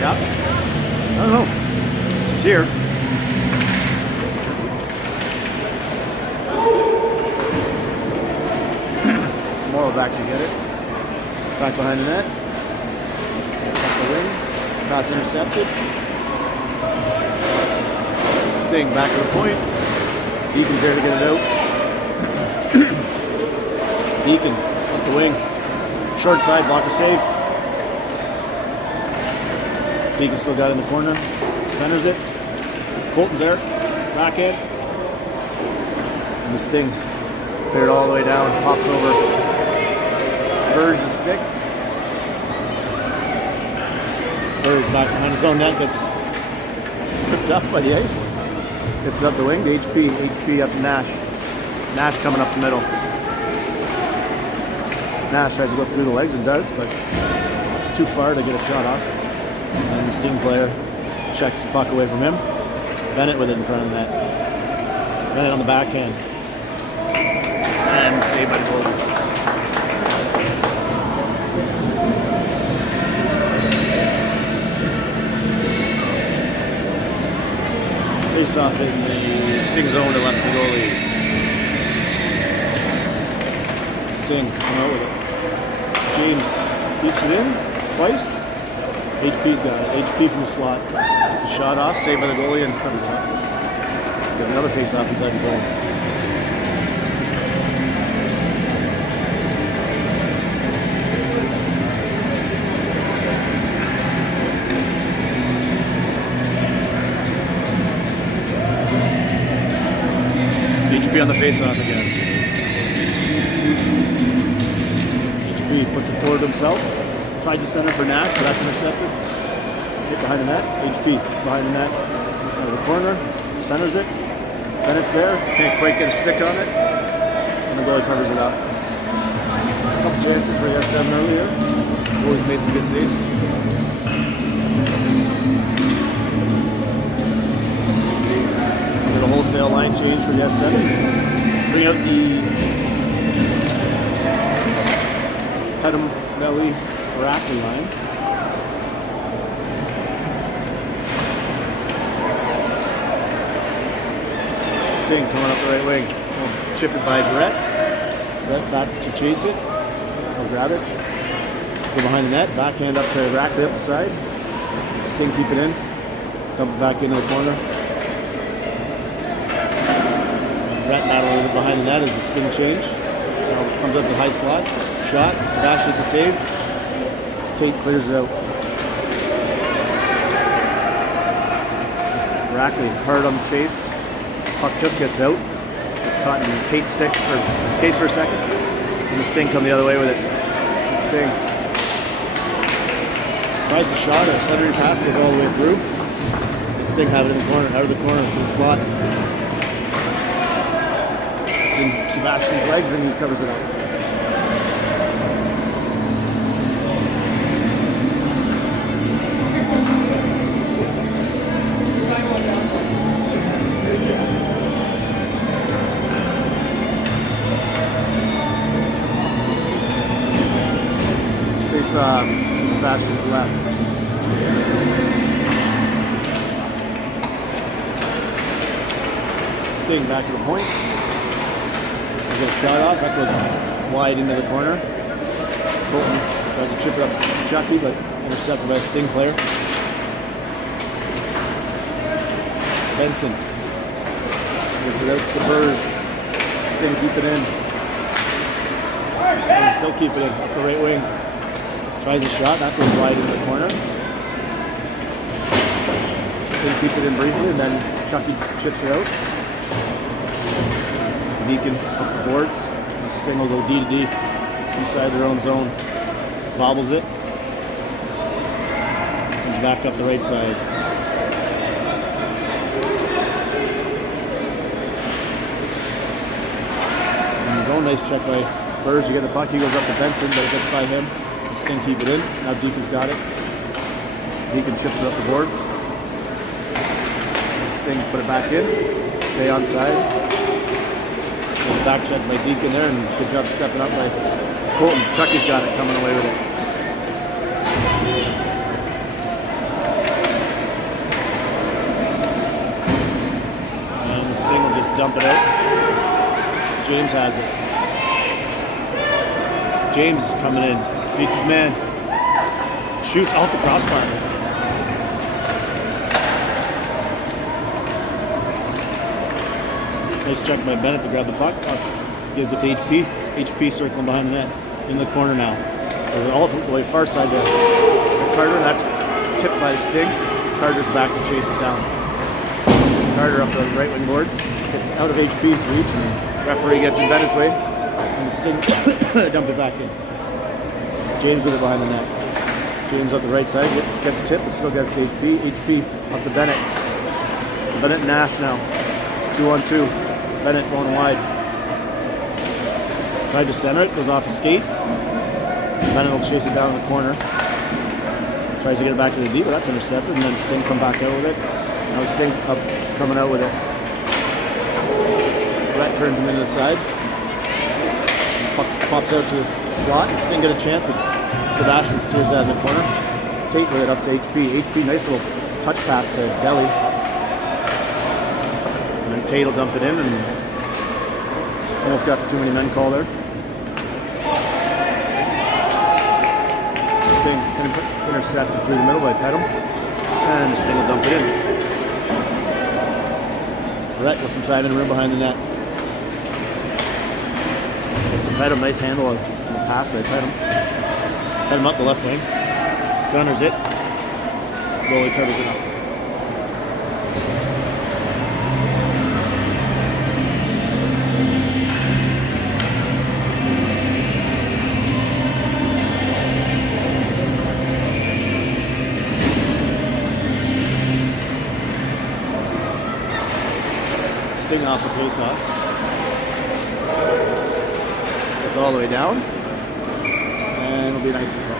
Yeah. I don't know. She's here. Morrow back to get it. Back behind the net. Back the wing. Pass intercepted. Sting back to the point. Deacon's there to get it out. Deacon up the wing. Short side, blocker save. Deacon still got it in the corner. Centers it. Colton's there. Backhand. And the Sting cleared all the way down. Pops over. Burge the stick. Burge back behind his own net. Gets tripped up by the ice. Gets it up the wing to HP. HP up to Nash. Nash coming up the middle. Nash tries to go through the legs and does, but too far to get a shot off. And the Sting player checks the puck away from him. Bennett with it in front of the net. Bennett on the backhand. And saved by the goalie. Face off in the Sting zone to left the goalie. Sting come out with it. James keeps it in twice. HP's got it. HP from the slot. It's a shot off, saved by the goalie, and covers it up. Got another face off inside the zone. HP on the face off again. HP puts it forward himself. Tries to center for Nash, but that's intercepted. Hit behind the net. HP behind the net. Out of the corner. Centers it. Bennett's there. Can't quite get a stick on it. And the goalie covers it up. A couple chances for the S7 earlier. Goalie's made some good saves. Get a wholesale line change for the S7. Bring out the Hedham, Nelly, Rackley line. Sting coming up the right wing. Chip it by Brett. Brett back to chase it. He'll grab it. Go behind the net. Backhand up to Rackley up the side. Sting keep it in. Come back into the corner. Brett battle behind the net as the Sting change. Now comes up the high slot. Shot. Sebastian with the save. Tate clears it out. Rackley hard on the chase. Puck just gets out. It's caught in Tate's stick, or skates for a second. And the Sting come the other way with it. The Sting tries the shot, a centering pass goes all the way through. The Sting have it in the corner, out of the corner to the slot. In Sebastian's legs and he covers it up. Off to Sebastian's left. Sting back to the point. They get a shot off. That goes wide into the corner. Colton tries to chip it up to Chucky, but intercepted by a Sting player. Benson gets it out to Burge. Sting keep it in. Sting still keep it in. Up the right wing. Tries a shot. That goes wide into the corner. Sting keep it in briefly, and then Chucky chips it out. Deacon up the boards. And Sting will go D to D inside their own zone. Bobbles it. Comes back up the right side. Nice check by Burrs. You get the puck. He goes up to Benson, but it gets by him. Sting keep it in. Now Deacon's got it. Deacon chips it up the boards. Sting put it back in. Stay on side. There's a back check by Deacon there, and good job stepping up by Colton. Chucky's got it, coming away with it. And the Sting will just dump it out. James has it. James is coming in, beats his man, shoots off the crossbar. Nice check by Bennett to grab the puck. Gives it to HP. HP circling behind the net. In the corner now. They're all from the way far side to Carter. That's tipped by the Sting. Carter's back to chase it down. Carter up the right wing boards. Gets out of HP's reach, and referee gets in Bennett's way. And the Sting dump it back in. James with it behind the net. James up the right side, gets tipped, but still gets HP. HP up to Bennett. Bennett and Nash now. 2-on-2. Bennett going wide. Tried to center it, goes off a skate. Bennett will chase it down in the corner. Tries to get it back to the D, but that's intercepted, and then Sting come back out with it. Now Sting up, coming out with it. Brett turns him into the side. Pops out to his slot. Sting get a chance, but Sebastian steers that in the corner. Tate with it up to HP. HP, nice little touch pass to Belly. And then Tate will dump it in, and almost got the too many men call there. Sting intercepted through the middle by Pedham. And Sting will dump it in. Brett with some time in the room behind the net. Pedham, nice handle on the pass by Pedham. Pedham up the left wing. Centers it. Goalie covers it up. Sting off the face-off. It's all the way down, and it'll be nice and cold.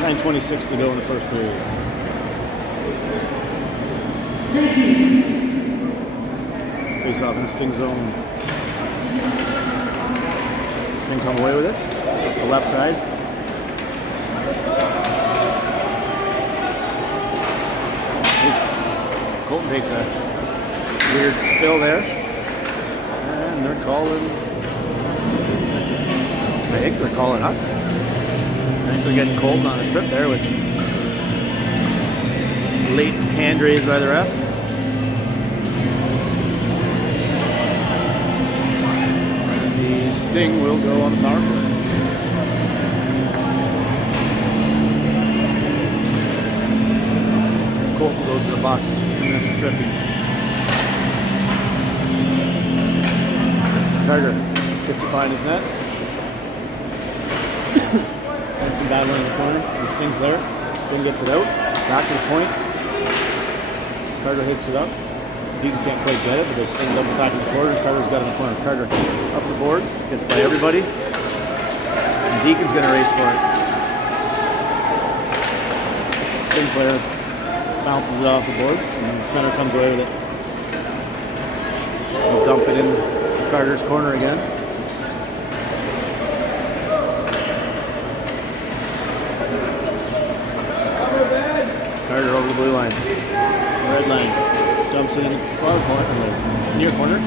.9:26 to go in the first period. Face off in the Sting zone. Sting come away with it. Up the left side. Colton takes a weird spill there, and they're calling. I think they're calling us. I think they're getting Colton on a trip there, which late hand raised by the ref. And the Sting will go on the power play. Colton goes to the box. 2 minutes of tripping. Carter chips it behind his net. And some battling in the corner. The Sting player. Sting gets it out. Back to the point. Carter hits it up. Deacon can't quite get it, but they Sting double back in the corner. Carter's got it in the corner. Carter up the boards. Gets by everybody. And Deacon's going to race for it. Sting player bounces it off the boards, and the center comes away with it. He'll dump it in Carter's corner again. Carter over the blue line. Red line. Dumps it in the far corner, near corner.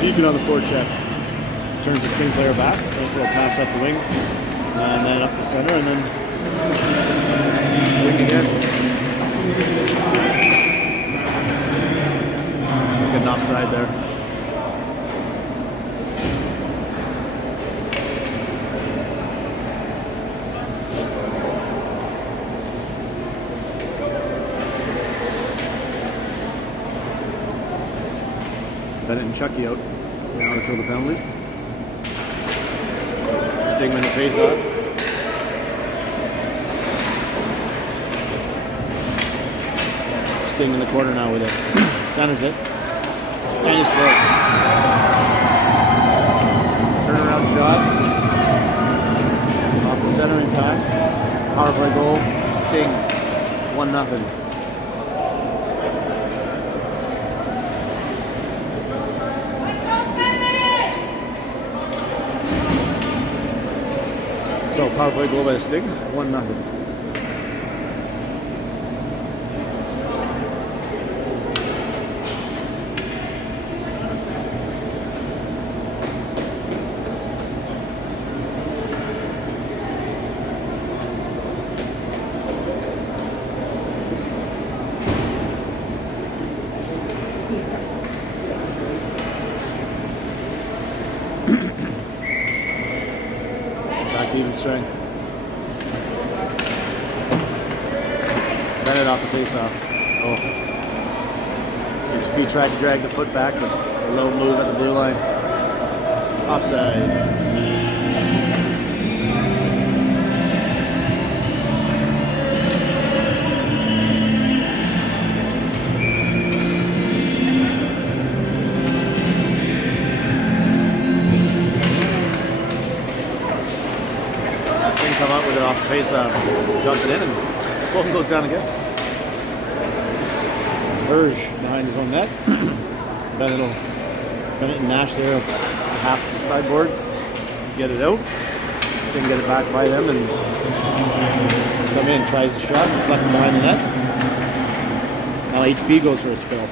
Deacon on the forecheck. Turns the Sting player back. Nice little pass up the wing. And then up the center, and then wing again. Good offside there. Bennett and Chucky out now to kill the penalty. Stingman to face off. Sting in the corner now with it. Centers it. And he scores. Turnaround shot. Off the centering pass. Power play goal. Sting. 1-0. So power play goal by the Sting, 1-0. Back to even strength. Bennett off the face-off. Oh. HP tried to drag the foot back, but a low move at the blue line. Offside. Come up with it off the face-off, dunked it in, and both goes down again. Urge behind his own net. Bennett and Nash there, half the sideboards, get it out. Sting get it back by them and come in, tries the shot, deflecting behind the net. Now HP goes for a spill.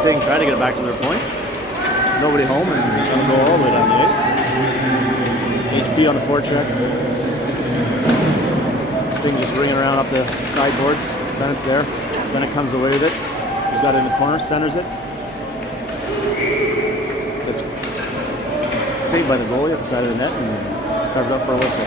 Sting trying to get it back to their point. Nobody home and gonna go all the way down the ice. HP on the forecheck. Sting just ringing around up the sideboards. Bennett's there. Bennett comes away with it. He's got it in the corner, centers it. It's saved by the goalie at the side of the net and carved up for a whistle.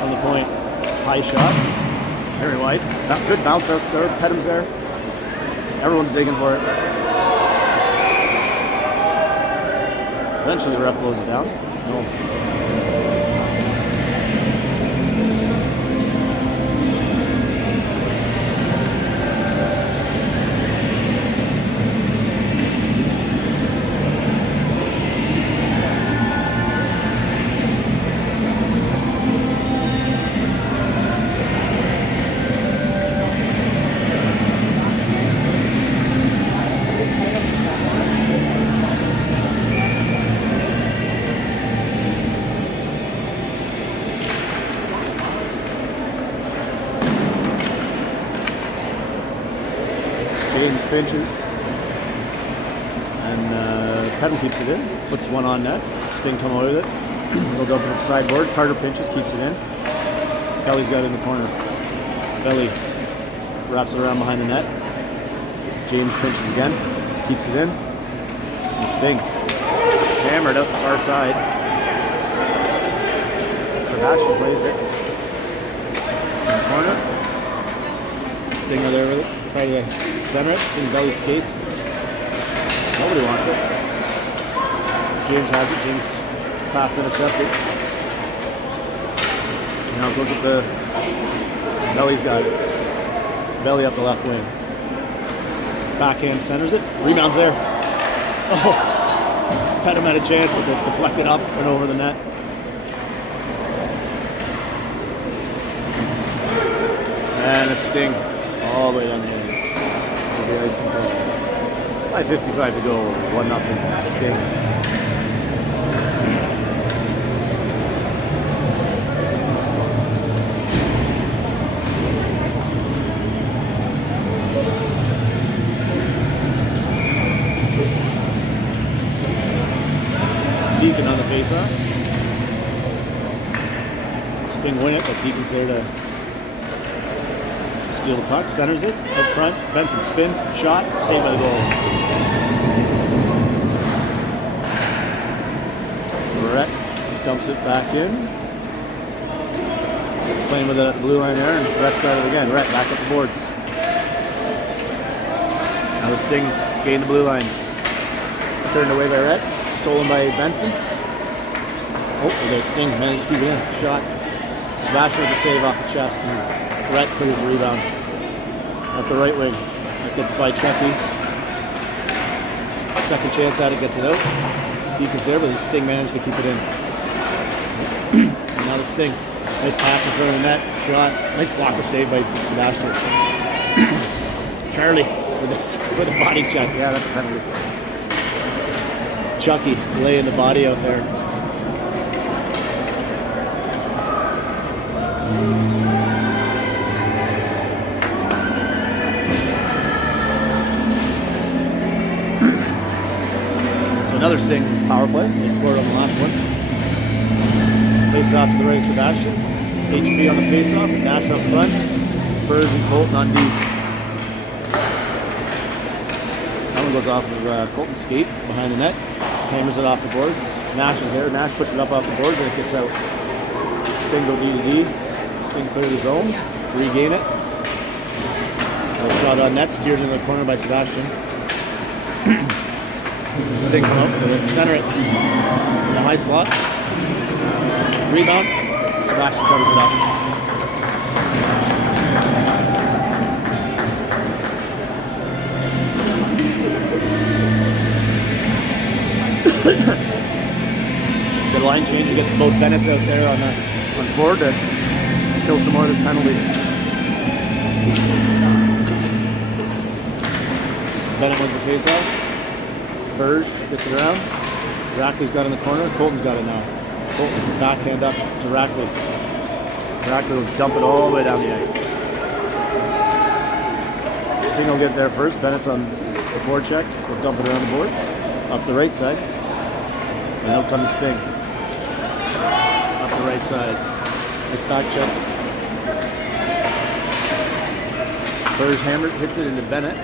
From the point, high shot, very wide. Good bounce out there. Pedham's there. Everyone's digging for it. Eventually, the ref blows it down. No. James pinches, and Pedham keeps it in, puts one on net. Sting come away with it. They'll go up the sideboard. Carter pinches, keeps it in. Belly's got it in the corner. Belly wraps it around behind the net. James pinches again, keeps it in. And Sting hammered out the far side. Sebastian plays it in the corner. Sting are there with it. Try to center it. It's in Belly skates. Nobody wants it. James has it. James pass intercepted. Now it goes up the... Belly's got it. Belly up the left wing. Backhand centers it. Rebound's there. Oh! Pedham had a chance, but it deflected up and over the net. And a Sting all the way down the ice. The icing goal. 5:55 to go, 1-0 Sting. Deacon on the face-off. Sting win it, but Deacon's there to steal the puck. Centers it up front. Benson spin, shot, saved by the goal. Rhett dumps it back in. Playing with it at the blue line there, and Rhett's got it again. Rhett back up the boards. Now the Sting gained the blue line. Turned away by Rhett. Stolen by Benson. Oh, the Sting managed to keep it in. Shot. Sebastian with the save off the chest, and Rhett clears the rebound. At the right wing. That gets by Chucky. Second chance at it, gets it out. Deacon's there, but the Sting managed to keep it in. And now the Sting. Nice pass in front of the net. Shot. Nice blocker save by Sebastian. Charlie with a body check. Yeah, that's a penalty. Chucky laying the body out there. So another Sting power play. They scored on the last one. Face off to the right, Sebastian. HP on the face off, and Nash up front. Burge and Colton on deep. That one goes off of Colton's skate behind the net. Hammers it off the boards. Nash is there. Nash puts it up off the boards and it gets out. Sting go D to D. Sting clear the zone. Regain it. A shot on net. Steered into the corner by Sebastian. Sting come up with it. Center it. In the high slot. Rebound. Sebastian covers it up. The line change, you get both Bennett's out there on forward to kill some more of this penalty. Bennett wins the face-off. Burge gets it around. Rackley's got it in the corner. Colton's got it now. Colton backhand up to Rackley. Rackley will dump it all the way down the ice. Sting will get there first. Bennett's on the forecheck. He'll dump it around the boards. Up the right side. And out comes Sting. Up the right side. Nice back check. Burge hammered, hits it into Bennett.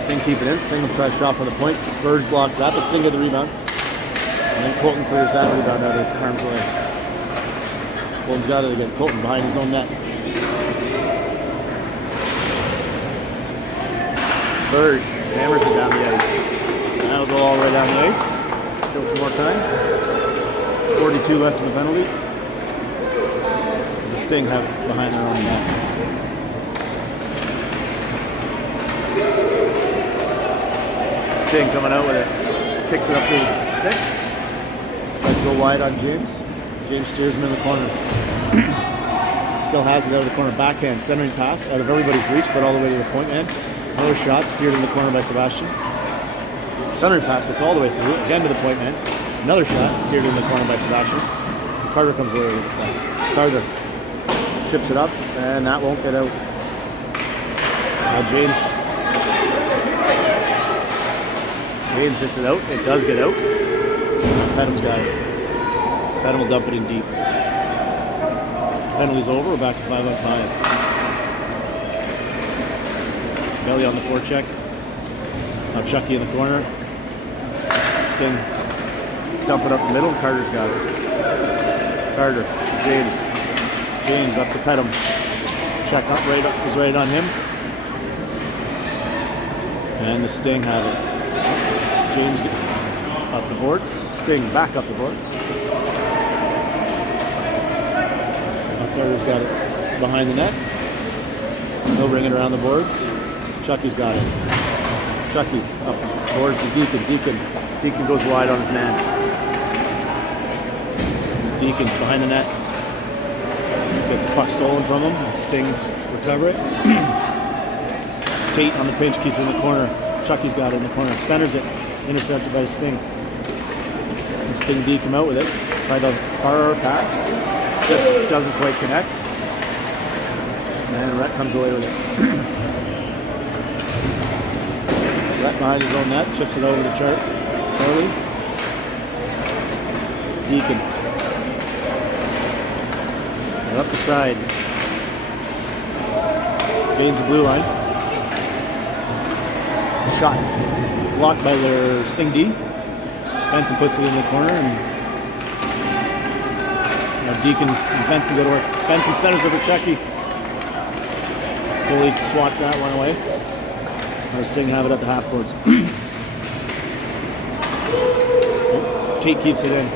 Sting keep it in. Sting will try a shot from the point. Burge blocks that, but Sting get the rebound. And then Colton clears that rebound out of harm's way. Colton's got it again. Colton behind his own net. Burge hammers it down the ice. That'll go all the way down the ice. Kill some more time. 42 left in the penalty. There's a Sting have behind their own net. Sting coming out with it. Picks it up to his stick. Tries to go wide on James. James steers him in the corner. Still has it out of the corner. Backhand, centering pass out of everybody's reach, but all the way to the point man. Another shot steered in the corner by Sebastian. Centering pass gets all the way through, again to the point man. Another shot, steered in the corner by Sebastian. Carter comes away with it this time. Carter chips it up, and that won't get out. Now James hits it out. It does get out. Pedham's got it. Pedham will dump it in deep. Penalty's over. We're back to 5-on-5. Belly on the forecheck. Now Chucky in the corner. Sting dump it up the middle. Carter's got it. Carter to James. James up to Pedham. Check up was right on him. And the Sting have it. James up the boards. Sting back up the boards. Carter's got it behind the net. He'll bring it around the boards. Chucky's got it. Chucky up the boards to Deacon. Deacon goes wide on his man. Deacon behind the net. Gets a puck stolen from him. Sting recover it. Tate on the pinch keeps it in the corner. Chucky's got it in the corner. Centers it. Intercepted by Sting. And Sting D come out with it. Try the far pass. Just doesn't quite connect. And Rhett comes away with it. Rhett behind his own net. Chips it over to Charlie. Deacon. They're up the side. Gains the blue line. Shot blocked by their Sting D. Benson puts it in the corner, and Deacon and Benson go to work. Benson centers over Chucky. Goalie swats that one away. Now Sting have it at the half boards. Tate keeps it in.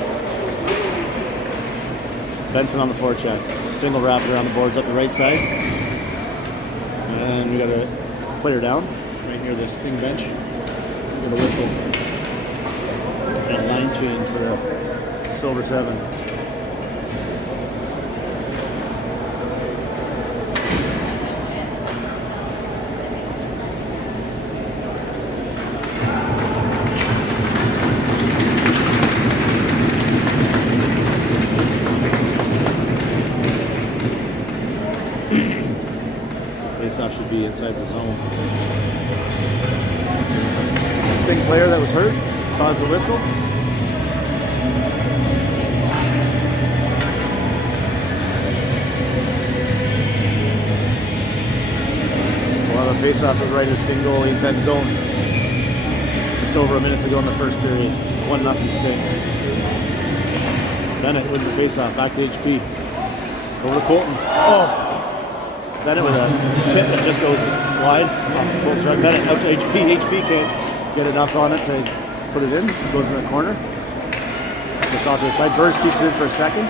Benson on the forecheck. Sting will wrap it around the boards up the right side. And we got a player down right near the Sting bench. With a whistle. And a line change for Silver 7. Faceoff should be inside the zone. Sting player that was hurt caused the whistle. Well, the faceoff to the right of the Sting goalie inside the zone. Just over a minute to go in the first period. 1-0 Sting. Bennett wins the faceoff. Back to HP. Over to Colton. Oh! Bennett with a tip that just goes wide off the Colton truck. Bennett out to HP. HP can't get enough on it to put it in. It goes in the corner. Gets off to the side. Burrs keeps it in for a second.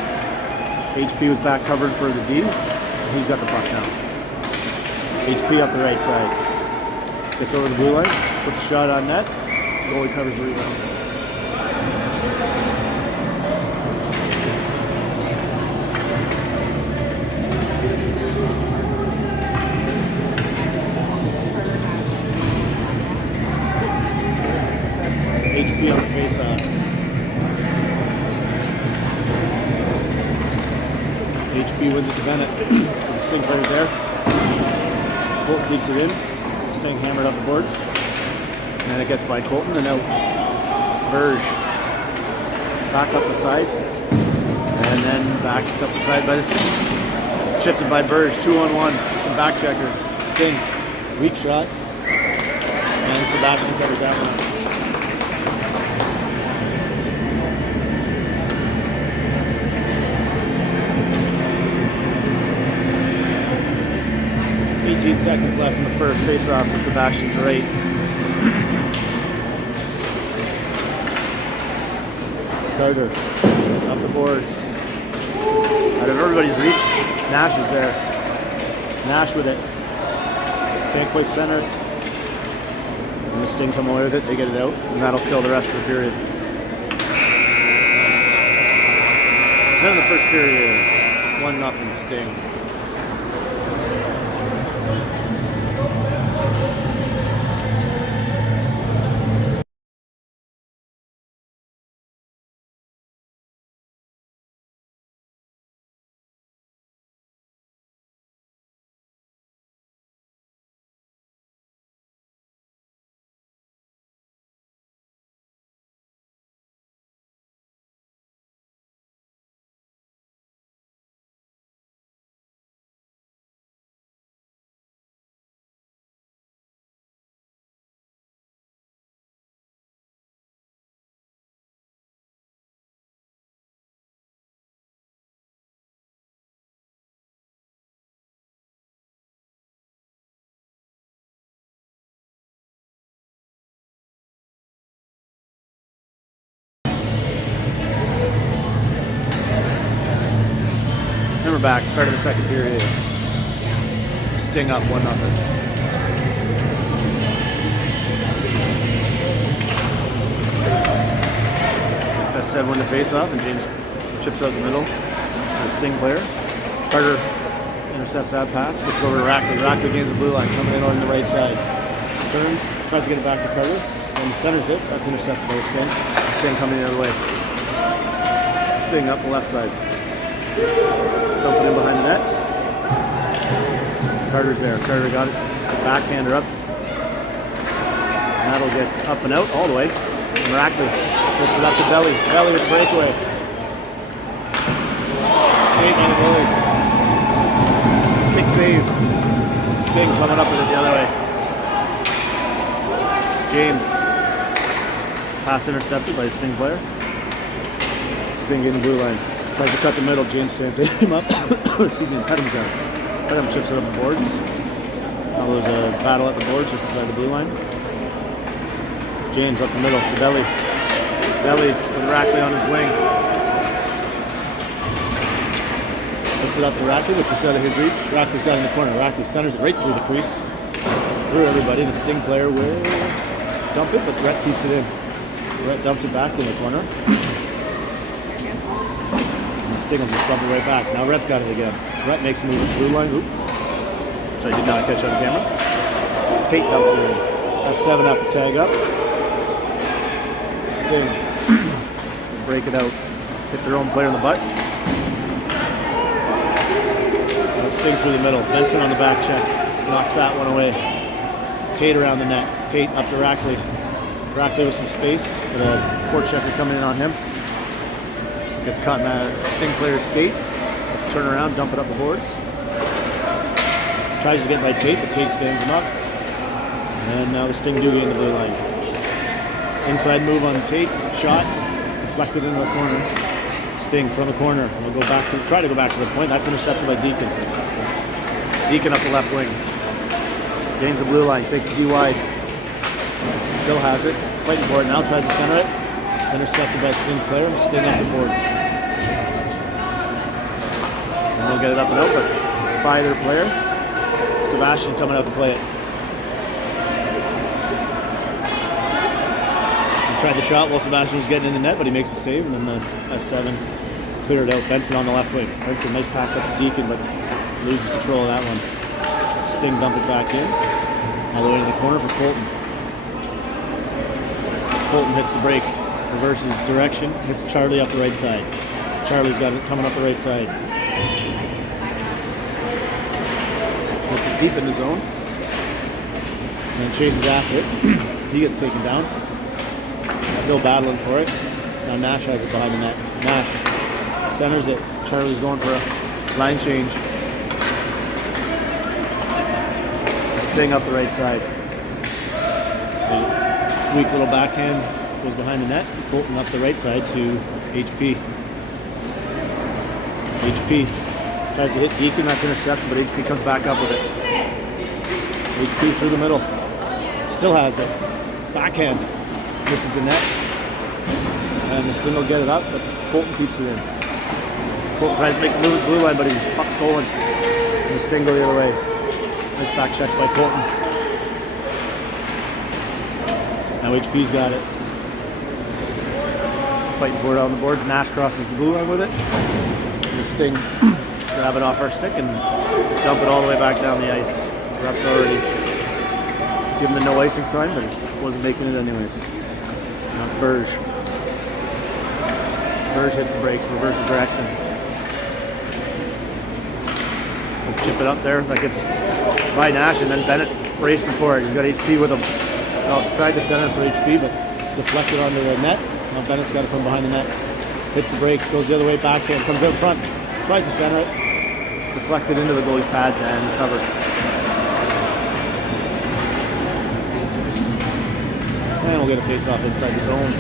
HP was back covered for the D. He's got the puck now. HP up the right side. Gets over the blue line. Puts a shot on net. Goalie covers the rebound. HP on the face-off. HP wins it to Bennett. The Sting players there. Colton keeps it in. Sting hammered up the boards. And then it gets by Colton and out. Burge. Back up the side. And then back up the side by the Sting. Chipped it by Burge. 2-on-1. Some back checkers. Sting. Weak shot. And Sebastian covers that one. Seconds left in the first. Face off to Sebastian's right. Carter up the boards. Out of everybody's reach, Nash is there. Nash with it. Can't quite center. And the Sting come away with it. They get it out, and that'll kill the rest of the period. Then in the first period, 1-0 Sting. Then we're back, start of the second period. Sting up 1-0. Best said won the face-off, and James chips out the middle to the Sting player. Carter intercepts that pass, gets over to Rackley. Rackley gains the blue line, coming in on the right side. turns, tries to get it back to Carter, and centers it. That's intercepted by Sting. Sting coming the other way. Sting up the left side. Dump it in behind the net. Carter's there. Carter got it. Backhander up. That'll get up and out all the way. Rackley puts it up to Belly. Belly with a breakaway. Shaking the goalie. Kick save. Sting coming up with it the other way. James. Pass intercepted by a Sting player. Sting getting the blue line. Tries to cut the middle. James stands him up. Excuse me. Pedham's got it. Pedham chips it up the boards. Now there's a battle at the boards just inside the blue line. James up the middle to Belly. Belly with Rackley on his wing. Puts it up to Rackley, which is out of his reach. Rackley's got it in the corner. Rackley centers it right through the crease. Through everybody. The Sting player will dump it, but Rhett keeps it in. Rhett dumps it back in the corner. And the Sting will just dump it right back. Now Rhett's got it again. Rhett makes a move at the blue line. Oop. Which I did not catch on camera. Tate dumps it in. That's 7 have to tag up. Sting. Break it out. Hit their own player in the butt. Now Sting through the middle. Benson on the back check. Knocks that one away. Tate around the net. Tate up to Rackley. Rackley with some space. With a forechecker coming in on him. Gets caught in that Sting player's skate. Turn around, dump it up the boards. Tries to get by Tate, but Tate stands him up. And now the Sting do get in the blue line. Inside move on Tate, shot, deflected into the corner. Sting from the corner. We'll go back to try to go back to the point. That's intercepted by Deacon. Deacon up the left wing. Gains the blue line, takes it D wide. Still has it. Fighting for it now, tries to center it. Intercepted by Sting player. Sting up the boards. And they'll get it up and out, but by their player. Sebastian coming out to play it. Tried the shot while Sebastian was getting in the net, but he makes a save, and then the S7 cleared out. Benson on the left wing. Benson, nice pass up to Deacon, but loses control of that one. Sting dump it back in. All the way to the corner for Colton. Colton hits the brakes, reverses direction, hits Charlie up the right side. Charlie's got it coming up the right side. Hits it deep in the zone. And then chases after it. He gets taken down. Still battling for it. Now Nash has it behind the net. Nash centers it. Charlie's going for a line change. A Sting up the right side. A weak little backhand goes behind the net. Colton up the right side to HP. HP tries to hit Deacon. That's intercepted, but HP comes back up with it. HP through the middle. Still has it. Backhand. Misses the net. And the Sting will get it up, but Colton keeps it in. Colton tries to make the move with the blue line, but he's puck stolen. And the Sting go the other way. Nice back check by Colton. Now HP's got it. Fighting for it on the board. Nash crosses the blue line with it. And the Sting grab it off our stick and dump it all the way back down the ice. The ref's already given the no icing sign, but it wasn't making it anyways. Now Burge. Burge hits the brakes, reverses direction. We'll chip it up there. That gets by Nash, and then Bennett racing for it. He's got HP with him. Tried to center for HP, but deflected onto the net. Now Bennett's got it from behind the net. Hits the brakes, goes the other way, backhand, comes out front. Tries to center it. Deflected into the goalie's pads and covered. And we'll get a face-off inside the zone.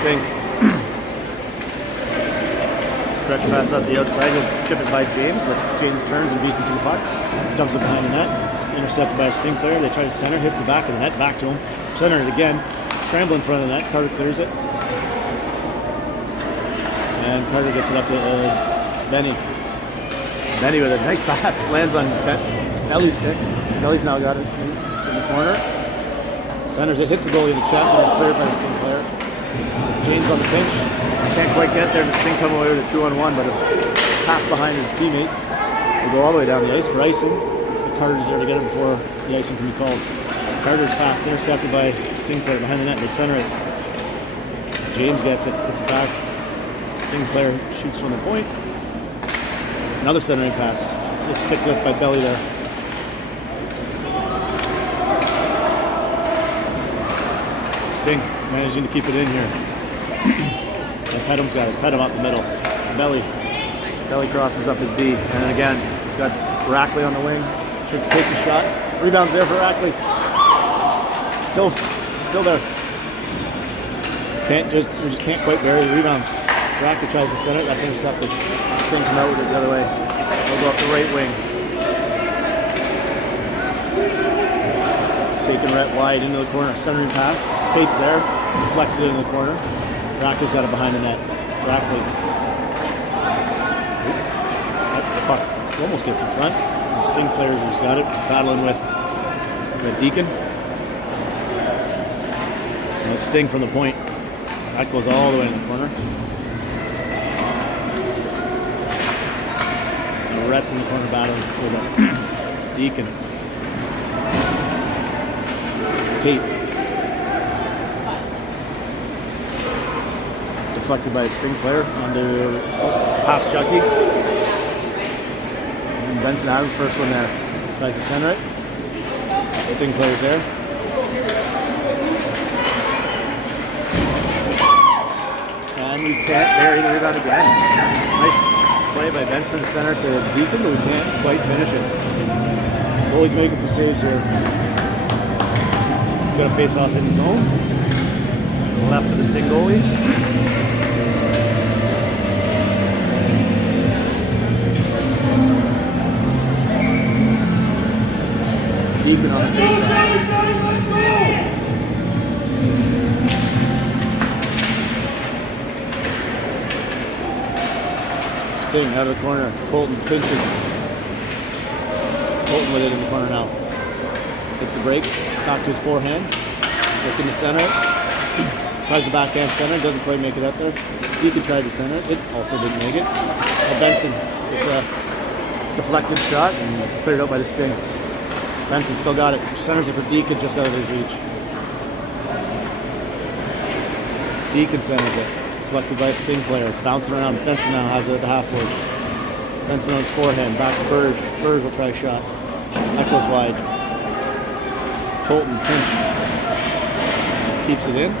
Sting. Stretch pass up the outside, he'll chip it by James, but James turns and beats him to the puck. Dumps it behind the net. Intercepted by a Sting player. They try to center, hits the back of the net, back to him. Center it again. Scramble in front of the net. Carter clears it. And Carter gets it up to Benny. Benny with a nice pass, lands on Belly's stick. Belly's now got it in the corner. Centers it, hits the goalie in the chest, and then cleared by the Sting player. James on the pinch. Can't quite get there, and the Sting come away with a 2-on-1, but a pass behind his teammate. Will go all the way down the ice for icing. Carter's there to get it before the icing can be called. Carter's pass intercepted by Sting player behind the net. They center it. James gets it, puts it back. Sting player shoots from the point. Another centering pass. This stick lift by Belly there. Sting managing to keep it in here. And Petham's got it. Petham up the middle. Belly crosses up his D. And then again, he's got Rackley on the wing. Trick takes a shot. Rebounds there for Rackley. Still there. We just can't quite bury the rebounds. Rackley tries to center it. That's intercepted. Sting come out with it the other way. They'll go up the right wing. Taking Rhett wide into the corner. Centering pass. Tate's there. Deflects it into the corner. Rackley's got it behind the net. Rackley. That puck almost gets in front. The Sting players has got it. Battling with Deacon. And Sting from the point. That goes all the way in the corner. And Rhett's in the corner battling with a Deacon. Tate. Deflected by a Sting player onto past Chucky. And Benson Adams, first one there. Tries to center it. Sting player's there. And we can't bury the rebound again. Nice play by Benson to center to Deacon, but we can't quite finish it. Goalie's making some saves here. We've got a face off in the zone. Left of the Sting goalie. Deacon on the face off. Sting out of the corner. Colton pinches. Colton with it in the corner now. Hits the brakes. Back to his forehand. Looking to center it. Tries the backhand center. Doesn't quite make it up there. Deacon tried to center it. It also didn't make it. Benson. It's a deflected shot and cleared out by the Sting. Benson still got it. Centers it for Deacon just out of his reach. Deacon centers it. Deflected by a Sting player. It's bouncing around. Benson now has it at the half boards. Benson on his forehand. Back to Burge. Burge will try a shot. That goes wide. Colton pinch. Keeps it in.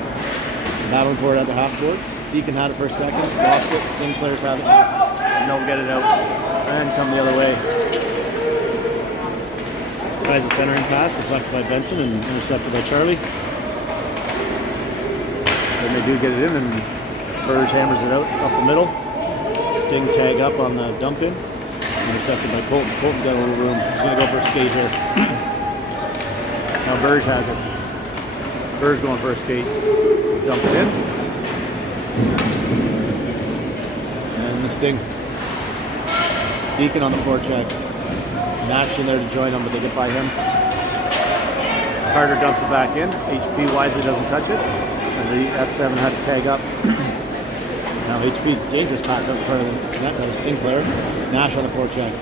Battling for it at the half boards. Deacon had it for a second. Lost it. Sting players have it. And they'll get it out. And come the other way. Tries a centering pass. Deflected by Benson and intercepted by Charlie. Then they do get it in and Burge hammers it out up the middle. Sting tag up on the dump in. Intercepted by Colton. Colton's got a little room. He's going to go for a skate here. Now Burge has it. Burge going for a skate. Dump it in. And the Sting. Deacon on the forecheck. Nash in there to join him, but they get by him. Carter dumps it back in. HP wisely doesn't touch it, as the S7 had to tag up. Now HP, dangerous pass out in front of the net by the Sting player. Nash on the forecheck.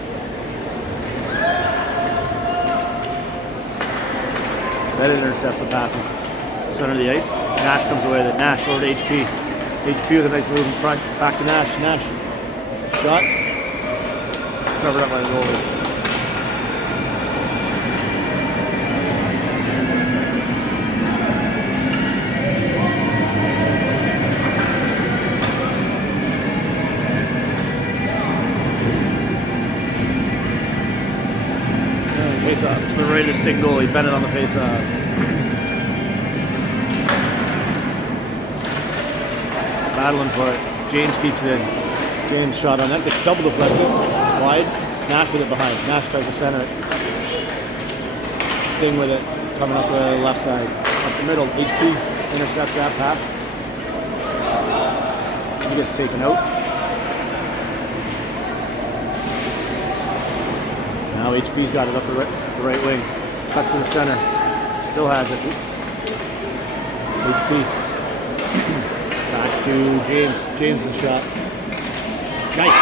That intercepts the pass in center of the ice. Nash comes away with it. Nash over to HP. HP with a nice move in front. Back to Nash. Nash. Shot. Covered up by the goalie. Face off to the right of the Sting goalie. Bennett on the face off. Battling for it. James keeps it in. James shot on that. Gets double deflected. Wide. Nash with it behind. Nash tries to center it. Sting with it. Coming up the left side. Up the middle. HP intercepts that pass. He gets taken out. Now HP's got it up the right wing. Cuts to the center. Still has it. HP. Back to James. James with the shot. Nice.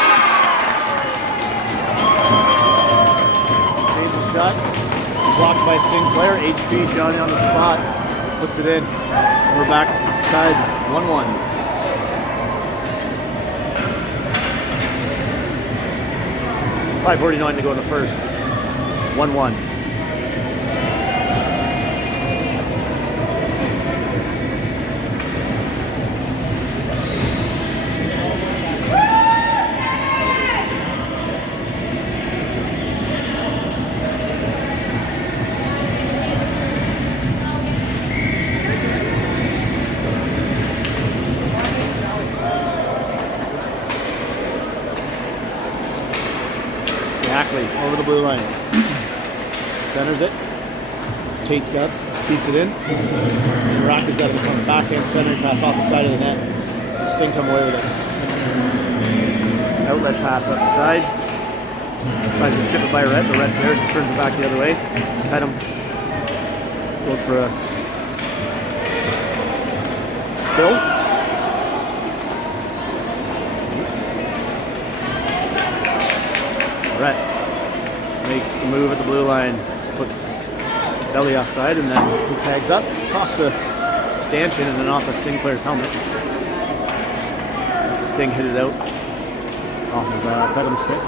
James with the shot. Blocked by a Sting player. HP, Johnny on the spot. Puts it in. And we're back tied 1-1. 5:49 to go in the first. 1-1. Over the blue line. Centers it. Tate's got it. Keeps it in. And Rocker's got it in the backhand center pass off the side of the net. The Sting come away with it. Outlet pass up the side. Tries to chip it by Rhett, but Rhett's there. Turns it back the other way. Pedham goes for a spill. Rhett makes a move at the blue line, puts belly offside, and then he tags up off the stanchion and then off a Sting player's helmet. Sting hit it out off of Pedham's stick.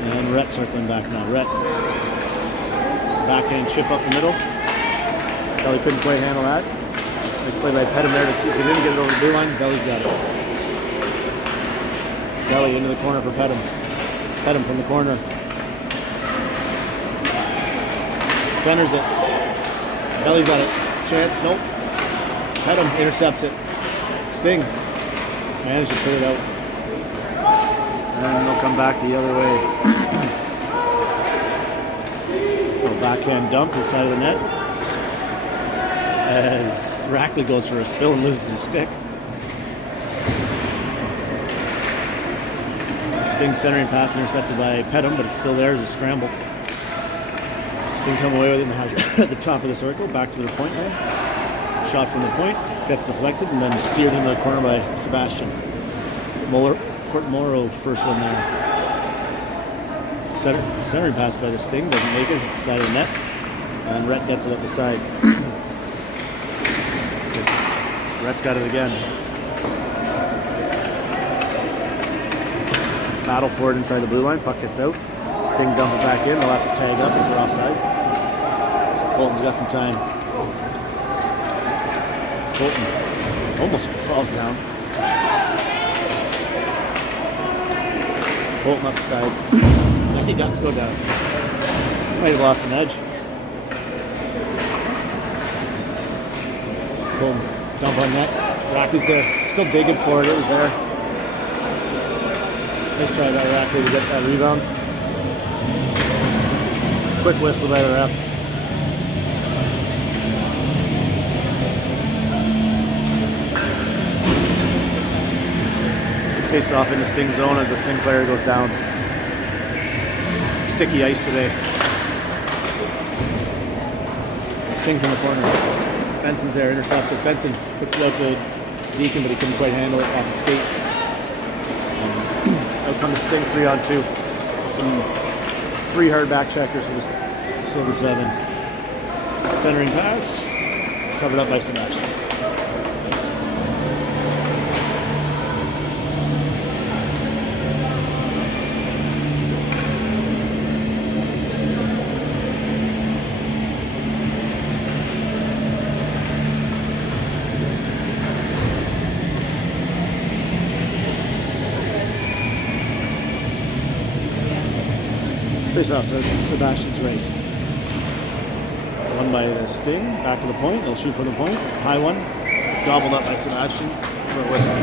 And Rhett circling back now. Rhett, backhand chip up the middle. Belly couldn't quite handle that. Nice play by Pedham there to keep it in, get it over the blue line. Belly's got it. Belly into the corner for Pedham. Pedham from the corner. Centers it. Belly's got it. Chance, nope. Pedham intercepts it. Sting managed to clear it out. And they'll come back the other way. Little backhand dump inside of the net. As Rackley goes for a spill and loses his stick. Sting centering pass intercepted by Pedham, but it's still there as a scramble. Sting come away with it at the top of the circle, back to their point line. Shot from the point, gets deflected, and then steered into the corner by Sebastian. Court Morrow, first one there. Centering pass by the Sting, doesn't make it, hits the side of the net. And Rhett gets it up the side. Rhett's got it again. Battle for it inside the blue line, puck gets out. Sting dump it back in, they'll have to tag up as they're offside. So Colton's got some time. Colton almost falls down. Colton up the side. He does go down. Might have lost an edge. Colton, dump on net. Rackley's there. Still digging for it, it was there. Nice try by Rackley to get that rebound. Quick whistle by the ref. Face off in the Sting zone as the Sting player goes down. Sticky ice today. Sting from the corner. Benson's there, intercepts it. Benson puts it out to Deacon, but he couldn't quite handle it off the skate. Out comes Sting 3-on-2. Some 3 hard back checkers for the Silver 7. Centering pass, covered up by Sebastian. Face off, so Sebastian's right. One by the Sting, back to the point, they'll shoot from the point. High one, gobbled up by Sebastian for a whistle.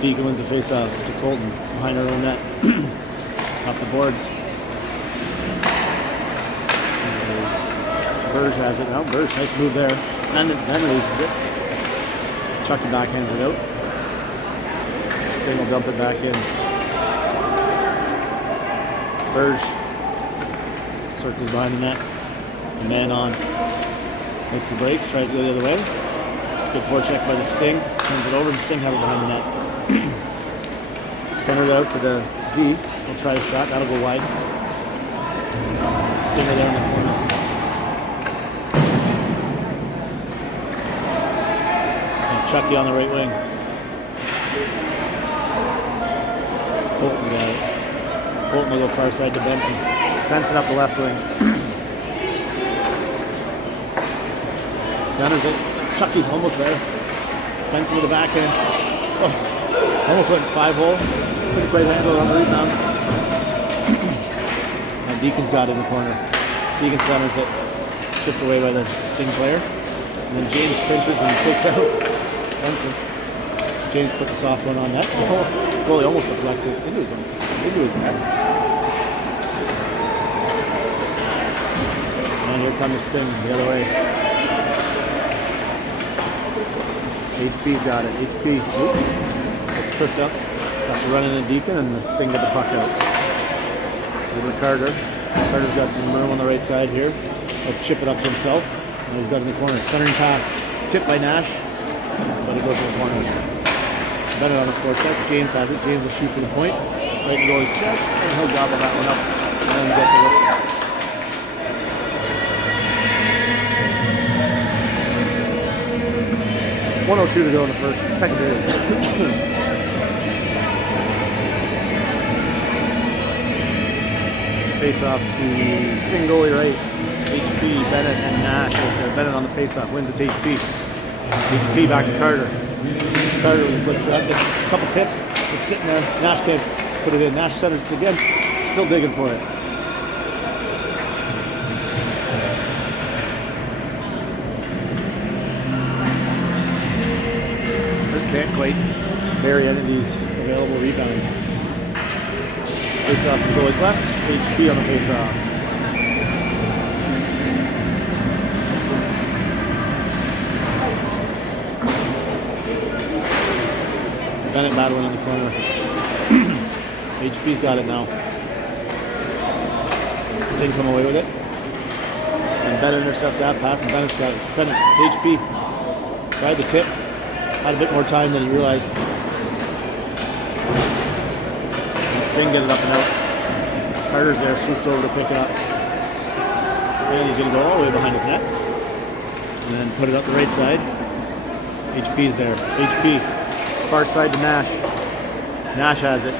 Deacon wins a face-off to Colton behind her own net. Top the boards. Burge has it now. Burge, nice move there. And then releases it. Chucky backhands it out. Sting will dump it back in. Burge circles behind the net. And then on. Makes the breaks, tries to go the other way. Good forecheck by the Sting. Turns it over and Sting has it behind the net. Center it out to the D. We'll try the shot. That'll go wide. Stinger there in the corner. Chucky on the right wing. Colton got it. Colton will go far side to Benson. Benson up the left wing. Centers it. Chucky almost there. Benson with the backhand. Oh, almost went 5-hole. Couldn't quite handle it on the rebound. And Deacon's got it in the corner. Deacon centers it. Chipped away by the Sting player. And then James pinches and takes out Benson. James puts a soft one on net. Goalie almost deflects it into his net. And here comes Sting the other way. HP's got it. HP. It's tripped up. Have to run in a Deacon and the Sting get the puck out. Over to Carter. Carter's got some room on the right side here. He'll chip it up to himself. And he's got it in the corner. Centering pass. Tipped by Nash. But it goes in the corner. Bennett on the forecheck. James has it. James will shoot for the point. Right in the goalie's chest. And he'll gobble that one up. And then get the whistle. .102 to go in the second period. Face off to Sting goalie right. HP, Bennett, and Nash. Bennett on the face off. Wins it to HP. HP back to Carter. Carter with the flip shot. Gets a couple tips. It's sitting there. Nash can't put it in. Nash centers it again. Still digging for it. Just can't quite bury any of these available rebounds. Face off to the goalie's left. HP on the face off. Bennett battling in the corner. HP's got it now. Sting come away with it. And Bennett intercepts that pass, and Bennett's got it. Bennett, HP. Tried the tip. Had a bit more time than he realized. And Sting get it up and out. Carter's there, swoops over to pick it up. And he's going to go all the way behind his net. And then put it up the right side. HP's there. HP. Far side to Nash. Nash has it.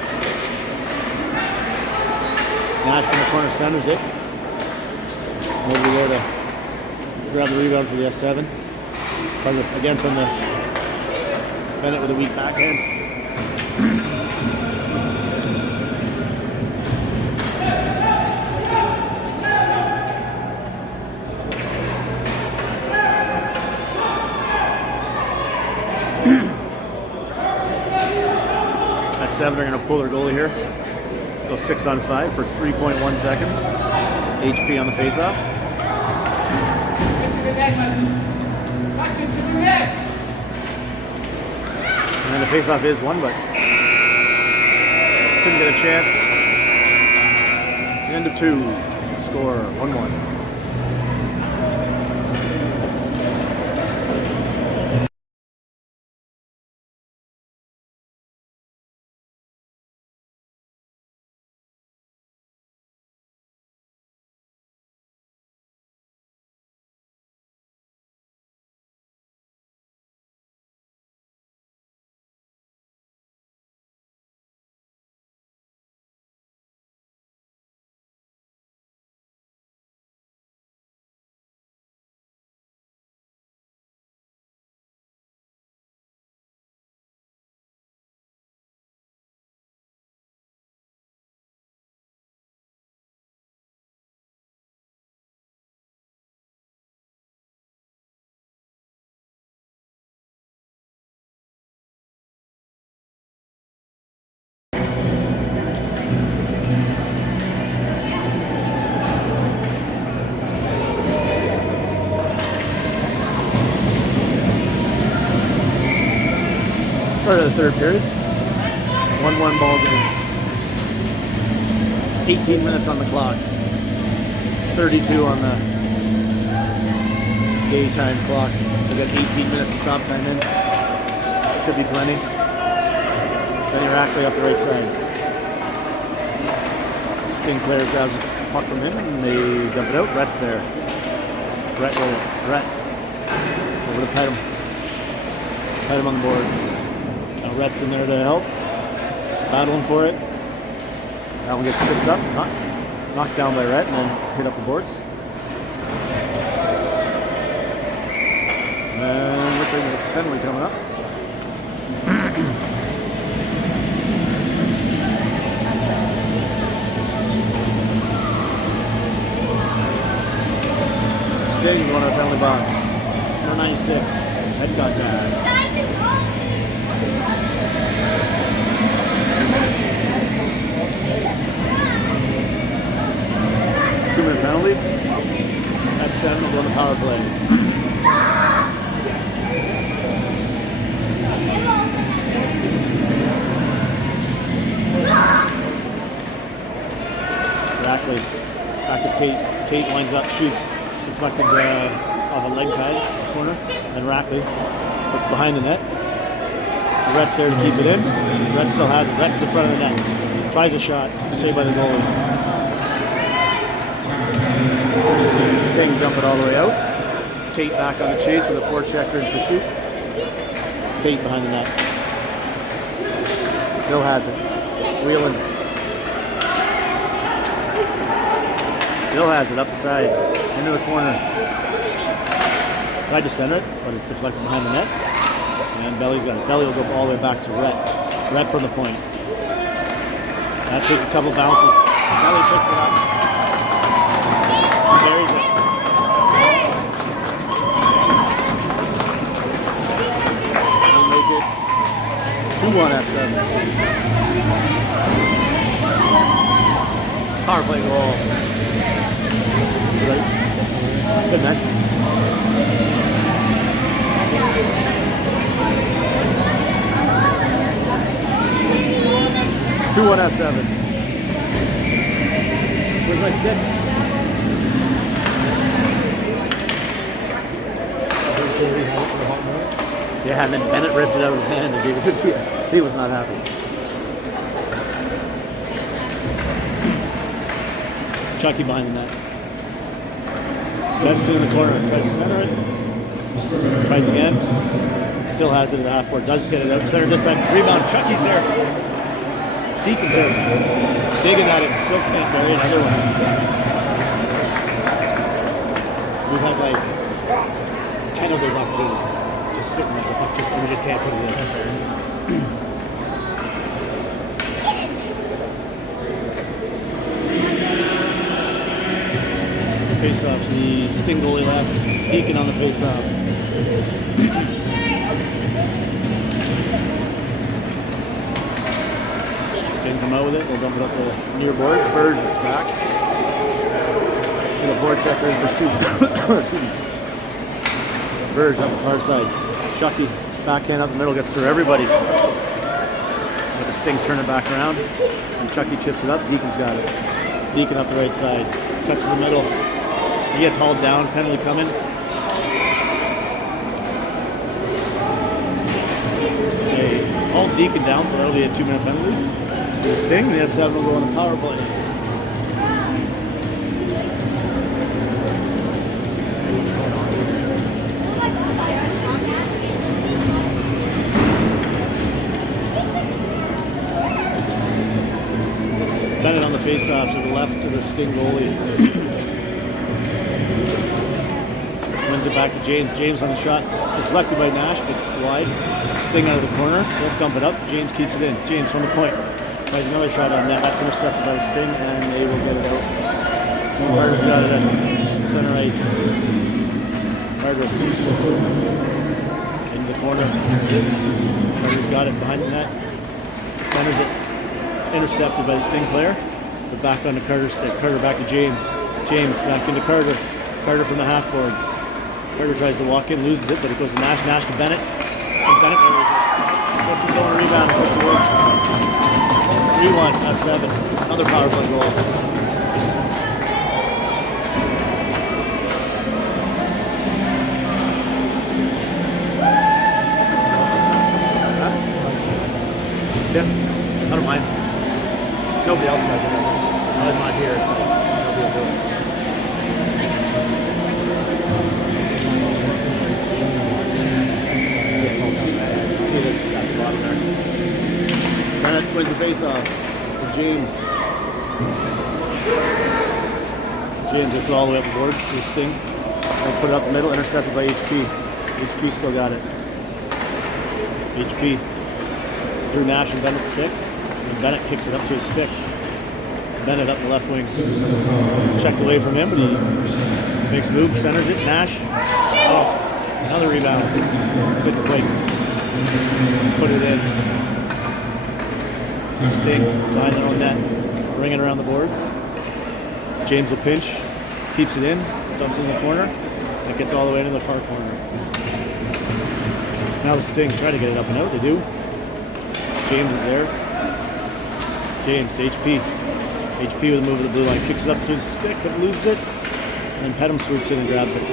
Nash from the corner centers it. Over there to grab the rebound for the S7. Again from the Bennett with a weak backhand. S7 are going to pull their goalie here. Go 6-on-5 for 3.1 seconds. HP on the faceoff. And the faceoff is won, but couldn't get a chance. End of 2. Score 1-1. Start of the third period. 1-1 ball game. 18 minutes on the clock. 32 on the daytime clock. We got 18 minutes of stop time in. Should be plenty. Benny Rackley up the right side. Sting player grabs the puck from him and they dump it out. Rhett's there. Rhett with it. Rhett. Over to Pedham. Pedham on the boards. Now Rhett's in there to help. Battling for it. That one gets tripped up. Knocked down by Rhett and then hit up the boards. And looks like there's a penalty coming up. Sting going to the penalty box. Number 96. Head contact. 2-minute penalty. That's 7 on the power play. Rackley back to Tate. Tate lines up, shoots, deflected off a leg pad corner. Then Rackley puts behind the net. Rhett's there to keep it in. Rhett still has it. Rhett to the front of the net. Tries a shot, saved by the goalie. Sting dump it all the way out. Tate back on the chase with a forechecker in pursuit. Tate behind the net. Still has it. Wheeling. Still has it up the side. Into the corner. Tried to center it, but it's deflected behind the net. And Belly's got it. Belly will go all the way back to Rhett. Rhett from the point. That takes a couple bounces. Belly picks it up. He buries it. He'll make it 2-1 at 7. Power play goal. Right. Good night. Two 1 at 7. Where's my stick? Yeah, and then Bennett ripped it out of his hand and gave it to me. He was not happy. Chucky behind the net. Benson in the corner. Tries to center it. Tries again. Still has it at the half board. Does get it out. Center this time. Rebound. Chucky's there. Deacon's there. Digging at it. Still can't bury another one. We've had like 10 of those opportunities. Just sitting there. We just can't put it in. Face-off. The Sting goalie left. Deacon on the face-off. Sting come out with it. They'll dump it up the near board. Burge is back. And the forechecker in pursuit. Excuse me. Burge on the far side. Chucky backhand up the middle, gets through everybody. Let the Sting turn it back around. And Chucky chips it up. Deacon's got it. Deacon up the right side. Cuts to the middle. He gets hauled down, penalty coming. They hauled Deacon down, so that'll be a 2-minute penalty. The Sting, the S7 will go on a power play. Bennett on the face-off to the left of the Sting goalie. Wins it back to James. James on the shot. Deflected by Nash, but wide. Sting out of the corner. They'll dump it up. James keeps it in. James from the point. Tries another shot on net. That's intercepted by the Sting, and they will get it out. Carter's got it at center ice. Carter into the corner. Carter's got it behind the net. Centers it. Intercepted by the Sting player. But back on the Carter stick. Carter back to James. James back into Carter. Carter from the half boards. Carter tries to walk in, loses it, but it goes to Nash. Nash to Bennett. And Bennett buries it. Gets his own rebound and puts it in. 3-1, that's 7. Another power play goal. Yeah, I don't mind. Nobody else does it. I'm not here, it's like nobody will do it. Yeah, see this at the bottom there. Bennett wins the face-off for James. James gets it all the way up the boards through Sting. And put it up the middle, intercepted by HP. HP still got it. HP through Nash and Bennett's stick. And Bennett kicks it up to his stick. Bennett up the left wing. Checked away from him, but he makes a move, centers it. Nash. Oh, another rebound. Couldn't quite put it in. Sting behind their own net, ringing around the boards. James will pinch, keeps it in, dumps it in the corner. It gets all the way into the far corner. Now the Sting try to get it up and out. They do. James is there. James, HP. HP with a move of the blue line, kicks it up to his stick, but loses it. And then Pedham swoops in and grabs it.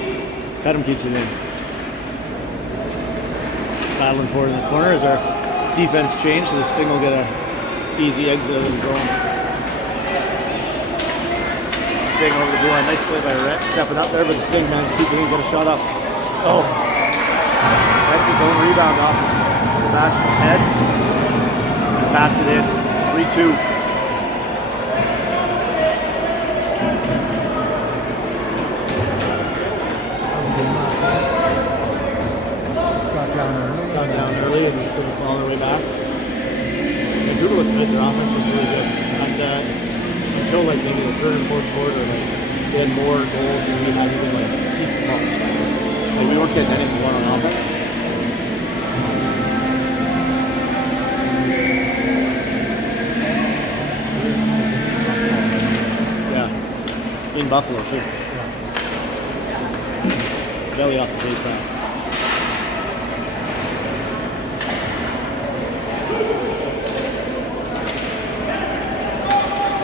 Pedham keeps it in. Battling forward in the corner as our defense changed, so the Sting will get a easy exit out of the zone. Sting over the blue line, nice play by Rhett, stepping up there, but the Sting managed to keep it in, get a shot up. Oh, that's his own rebound off Sebastian's head. And bats it in, 3-2. Got down early and couldn't fall their way back. Vancouver looked good, their offense looked really good. And until like maybe the third and fourth quarter, like they had more goals than we had, even like decent blocks. Like we weren't getting anything going on offense. Yeah. In Buffalo too. Belly off the face-off.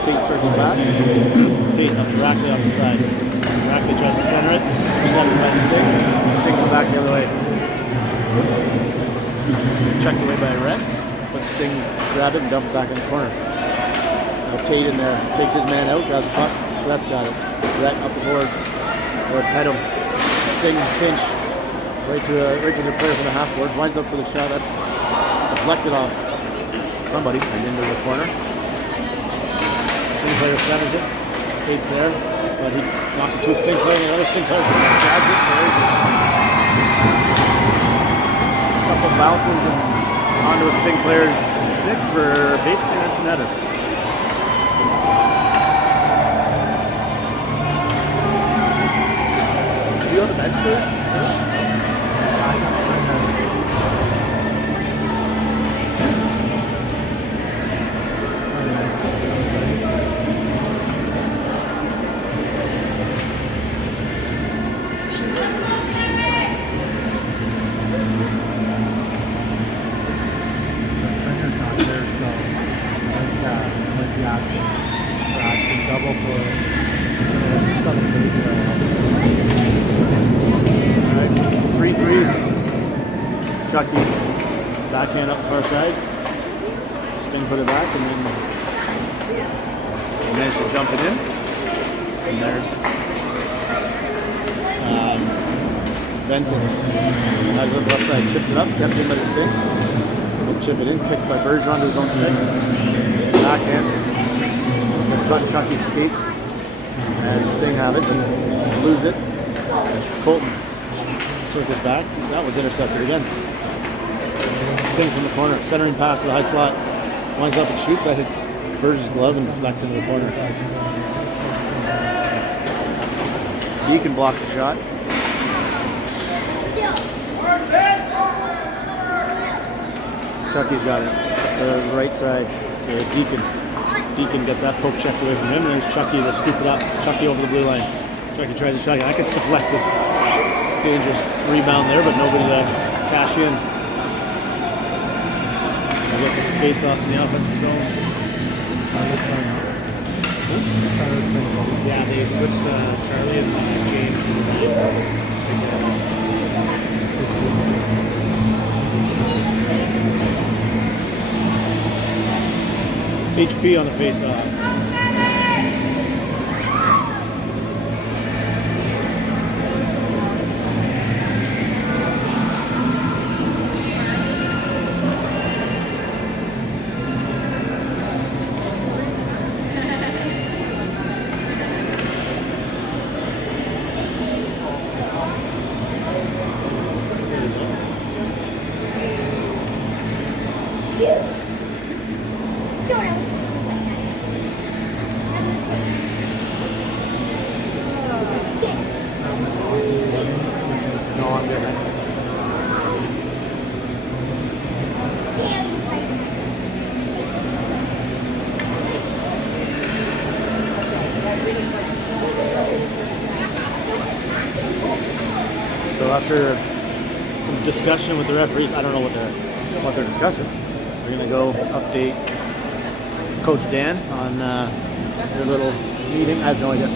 Tate circles back. Tate up to Rackley on the side. Rackley tries to center it. Intercepted by the Sting. The Sting come back the other way. Checked away by Rhett. But Sting grabbed it and dumped it back in the corner. Now Tate in there. Takes his man out. Grabs the puck. Rhett's got it. Rhett up the boards. Or Pedham. Sting pinch. Right to the player from the half boards. Winds up for the shot. That's deflected off somebody and into the corner. Sting player centers it. Tate's there, but he knocks it to a Sting player, and another Sting player grabs it and carries it. A couple of bounces and onto a Sting player's stick for basically an empty netter. Are you on the bench for it? Chucky, backhand up the far side. Sting put it back and then managed to jump it in. And there's Benson. Has it on the left side, chips it up, kept in by the Sting. He'll chip it in, kicked by Bergeron to his own stick. Backhand. Gets caught in Chucky's skates. And Sting have it, but lose it. Colton circles back. That one's intercepted again. Sting from the corner, centering pass to the high slot. Winds up and shoots. That hits Berge's glove and deflects into the corner. Deacon blocks a shot. Chucky's got it. The right side to Deacon. Deacon gets that poke checked away from him. There's Chucky to scoop it up. Chucky over the blue line. Chucky tries a shot. That gets deflected. Dangerous rebound there, but nobody to cash in. get the face off in the offensive zone. Yeah, they switched Charlie and James into that. HP on the face-off. So after some discussion with the referees, I don't know what they're discussing. We're gonna go update Coach Dan on their little meeting. I have no idea.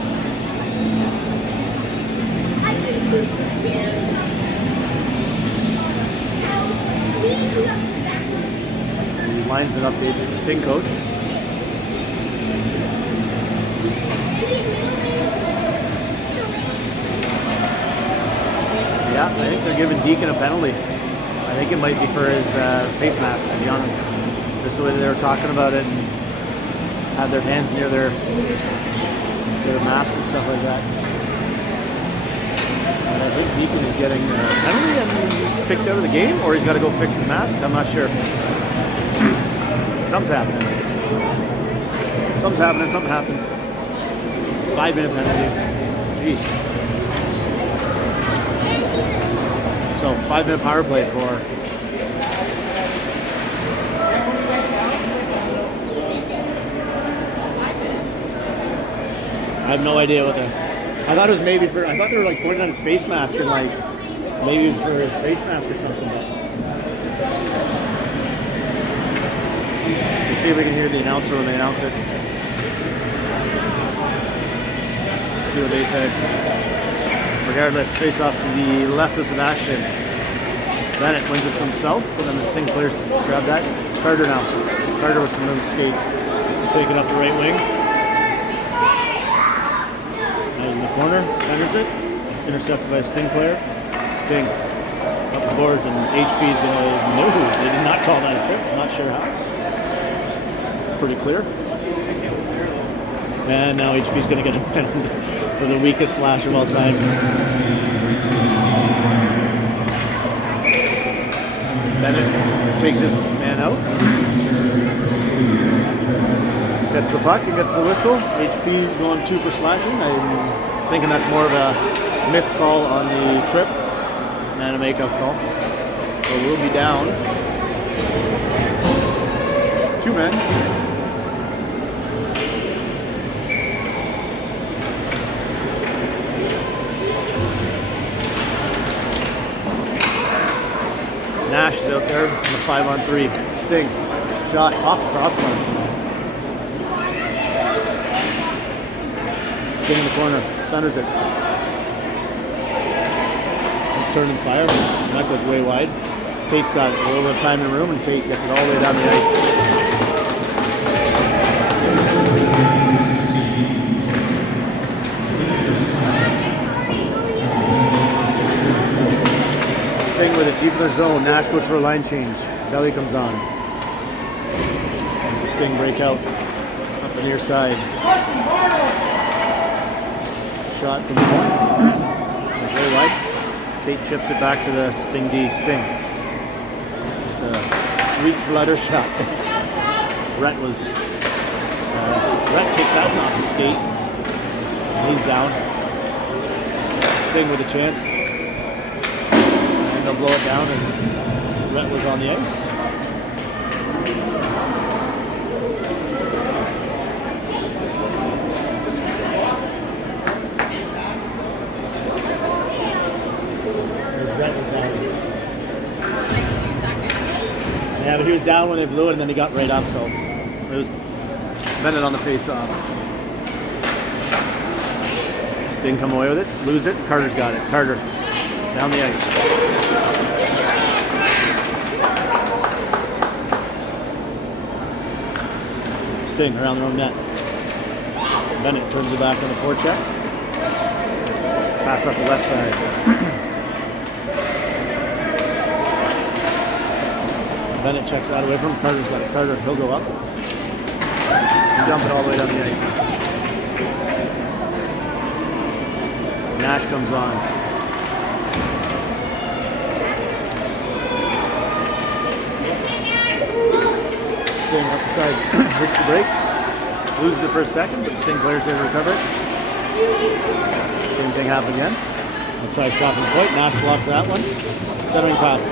The linesman updates to the Sting coach. Yeah, I think they're giving Deacon a penalty. I think it might be for his face mask, to be honest. Just the way they were talking about it and had their hands near their mask and stuff like that. And I think Deacon is getting a penalty and kicked out of the game, or he's got to go fix his mask. I'm not sure. Something's happening. Something's happened. 5-minute penalty. Jeez. So 5-minute power play for I have no idea what I thought it was maybe for, I thought they were like pointing on his face mask and like, maybe it was for his face mask or something, but we'll see if we can hear the announcer when they announce it. See what they say. Regardless, face off to the left of Sebastian. Bennett wins it to himself, but then the Sting players grab that. Carter now. Carter with some room to skate. Take it up the right wing. Now he's in the corner, centers it. Intercepted by a Sting player. Sting up the boards, and HP is going to know. They did not call that a trip. I'm not sure how. Pretty clear. And now HP is going to get a penalty for the weakest slasher of all time. Bennett takes his man out. Gets the puck and gets the whistle. HP's going 2 for slashing. I'm thinking that's more of a missed call on the trip than a makeup call. So we'll be down 2 men. Nash is out there on the 5-on-3. Sting. Shot off the crossbar. Sting in the corner. Centers it. Turning fire. That goes way wide. Tate's got it. A little bit of time in the room, and Tate gets it all the way down the ice. Sting with it deep in the zone. Nash goes for a line change. Belly comes on. As the Sting break out up the near side. Shot from the point. Very wide. Tate chips it back to the Sting D. Sting. Just a weak flutter shot. Rhett takes that one off the skate. He's down. Sting with a chance. They'll blow it down, and Rhett was on the ice. There's Rhett with that. 2 seconds. Yeah, but he was down when they blew it, and then he got right up, so it was Bennett on the face-off. Sting come away with it, lose it. Carter's got it. Carter down the ice. Sting around their own net. Bennett turns it back on the forecheck. Pass up the left side. Bennett checks that away from him. Carter's got it. Carter, he'll go up. Dump it all the way down the ice. Nash comes on. Sting up the side. Hits the brakes. Loses it for a second, but Sting players there to recover it. Same thing happened again. I'll try a shot from the point. Nash blocks that one. Centering pass.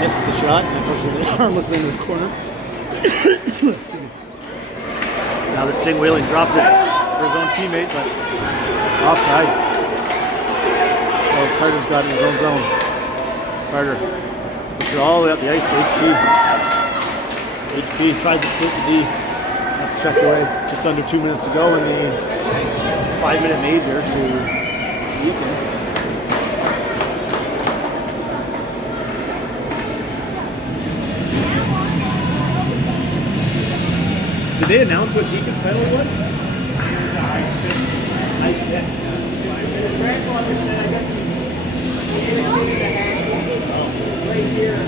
Misses the shot, and that goes harmlessly into the corner. Now the Sting wheeling drops it for his own teammate, but offside. Oh, Carter's got it in his own zone. Carter puts it all the way up the ice to HP. HP tries to split the D. That's checked away. Just under 2 minutes to go in the 5-minute major to Deacon. Did they announce what Deacon's penalty was? It's a high stick. High stick. His grandfather said, I guess he indicated the hand right here.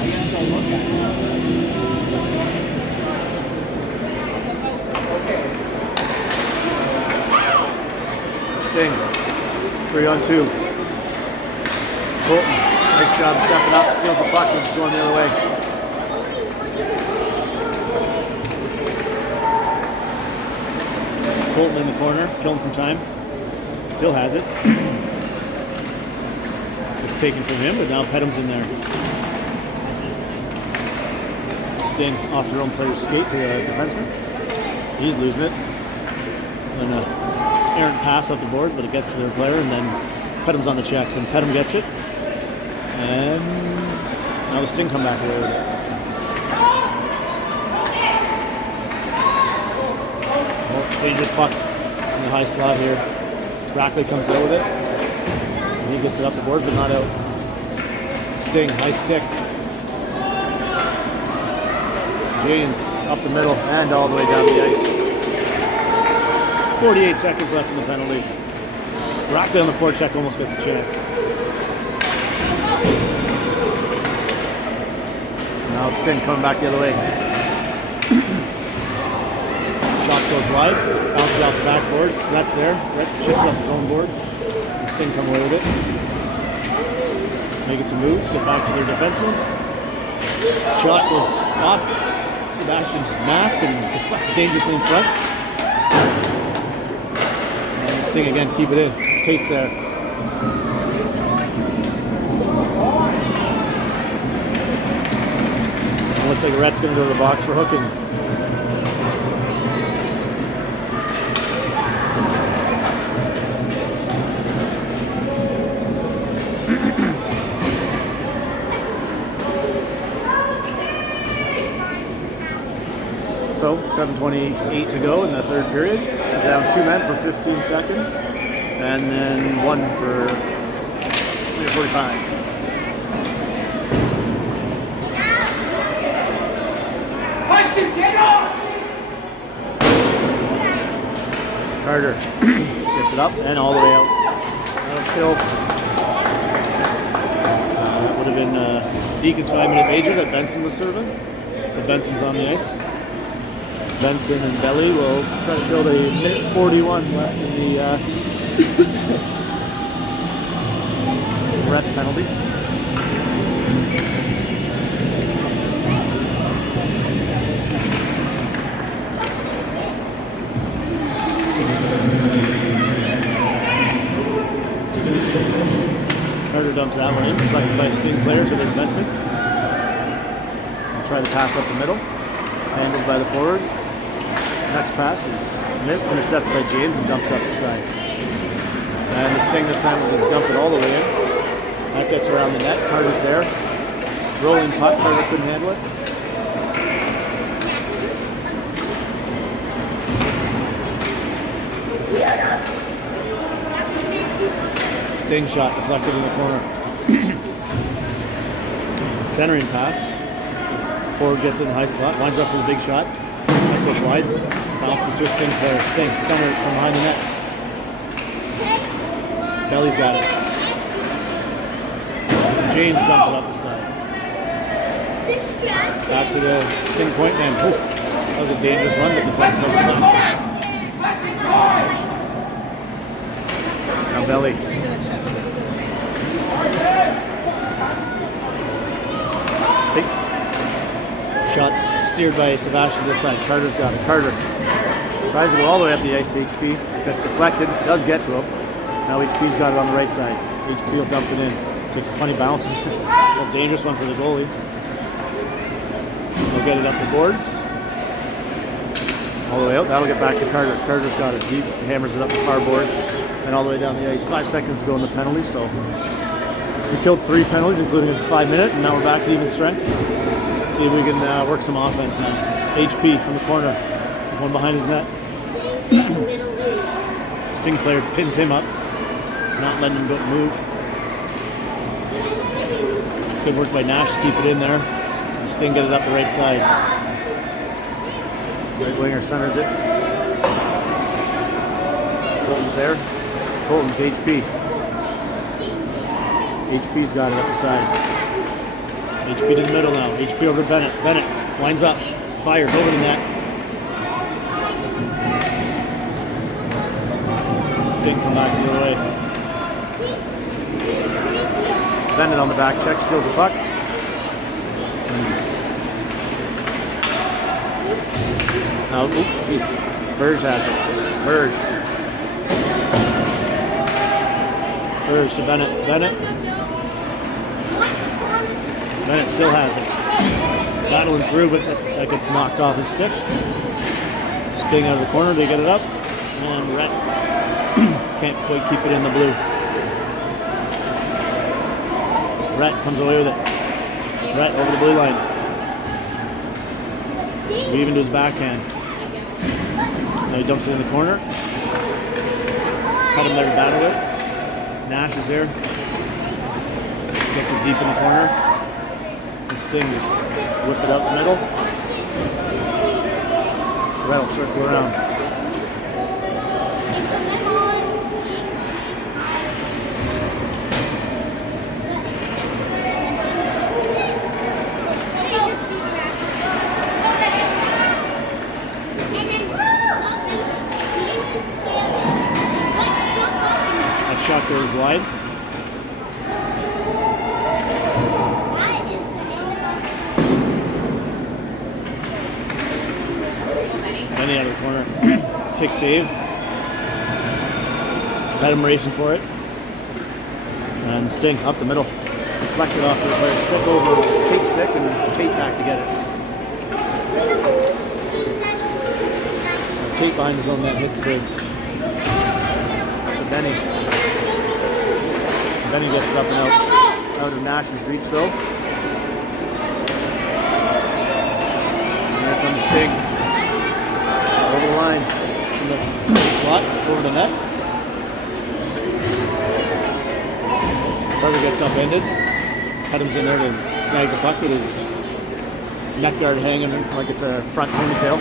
I guess they'll look at it. Sting. 3-on-2. Colton. Nice job stepping up. Steals the puck and it's going the other way. Colton in the corner, killing some time. Still has it. It's taken from him, but now Petham's in there. Sting off their own player's skate to the defenseman. He's losing it. And an errant pass up the board, but it gets to their player, and then Petham's on the check, and Petham gets it. And now the Sting come back away with it. Oh, dangerous puck in the high slot here. Brackley comes out with it. And he gets it up the board, but not out. Sting, high stick. James up the middle and all the way down the ice. 48 seconds left in the penalty. Brackley on the forecheck almost gets a chance. Now Sting coming back the other way. Shot goes wide, bounces off the backboards. Rhett's there. Rhett chips up his own boards. And Sting come away with it. Making some moves, get back to their defenseman. Shot goes off Sebastian's mask and deflects dangerously in front. And Sting again, keep it in. Tate's there. Looks like Rhett's going to go to the box for hooking. So, 7:28 to go in the third period. Down 2 men for 15 seconds. And then 1 for 45. Get on! Carter gets it up and all the way out. Kill. That would have been Deacon's 5-minute major that Benson was serving. So Benson's on the ice. Benson and Belly will try to build a minute 41 left in the Rhett's penalty. Carter dumps that one in, deflected by Sting player to the defenseman. I'll try the pass up the middle, handled by the forward. Next pass is missed, intercepted by James and dumped up the side. And the Sting this time will just dump it all the way in. That gets around the net. Carter's there. Rolling puck. Carter couldn't handle it. Sting shot deflected in the corner. Centering pass. Forward gets in the high slot. Lines up for the big shot. That goes wide. Bounces to a Sting player. Sting center it from behind the net. Belly's got it. James dumps it up the side. Back to the Sting point man. Oh, that was a dangerous run, but the defense was enough. Now Belly. Big shot steered by Sebastian this side. Carter's got it. Carter tries to go all the way up the ice to HP. Gets deflected. Does get to him. Now HP's got it on the right side. HP will dump it in. Takes a funny bounce. A dangerous one for the goalie. He'll get it up the boards. All the way out. That'll get back to Carter. Carter's got it. He hammers it up the far boards and all the way down the ice. 5 seconds to go in the penalty, so we killed 3 penalties, including a 5-minute, and now we're back to even strength. See if we can work some offense now. HP from the corner. One behind his net. Sting player pins him up. Not letting him move. Good work by Nash to keep it in there. Sting get it up the right side. Right winger centers it. Colton's there. Colton to HP. HP's got it up the side. HP to the middle now. HP over to Bennett. Bennett winds up. Fires over the net. Sting come back the other way. Bennett on the back check, steals the puck. Now, geez. Burge has it. Burge. Burge to Bennett. Bennett. Bennett still has it. Battling through, but that gets knocked off his stick. Sting out of the corner, they get it up. And Rhett can't quite keep it in the blue. Rhett comes away with it. Rhett over the blue line. Weaving to his backhand. Now he dumps it in the corner. Had him there to battle it. Nash is there. Gets it deep in the corner. The Sting just whip it out the middle. Rhett will circle around. Shot goes wide. Benny out of the corner. Pick save. Had him racing for it. And the Sting up the middle. Deflected off the player's stick over Tate's stick and Tate back to get it. Tate behind his own net hits Briggs. To Benny. Benny gets it up and out of Nash's reach though. And here comes Sting. Over the line. From the slot, over the net. Carter gets upended. Headham's in there to snag the puck with his neck guard hanging like it's a front ponytail.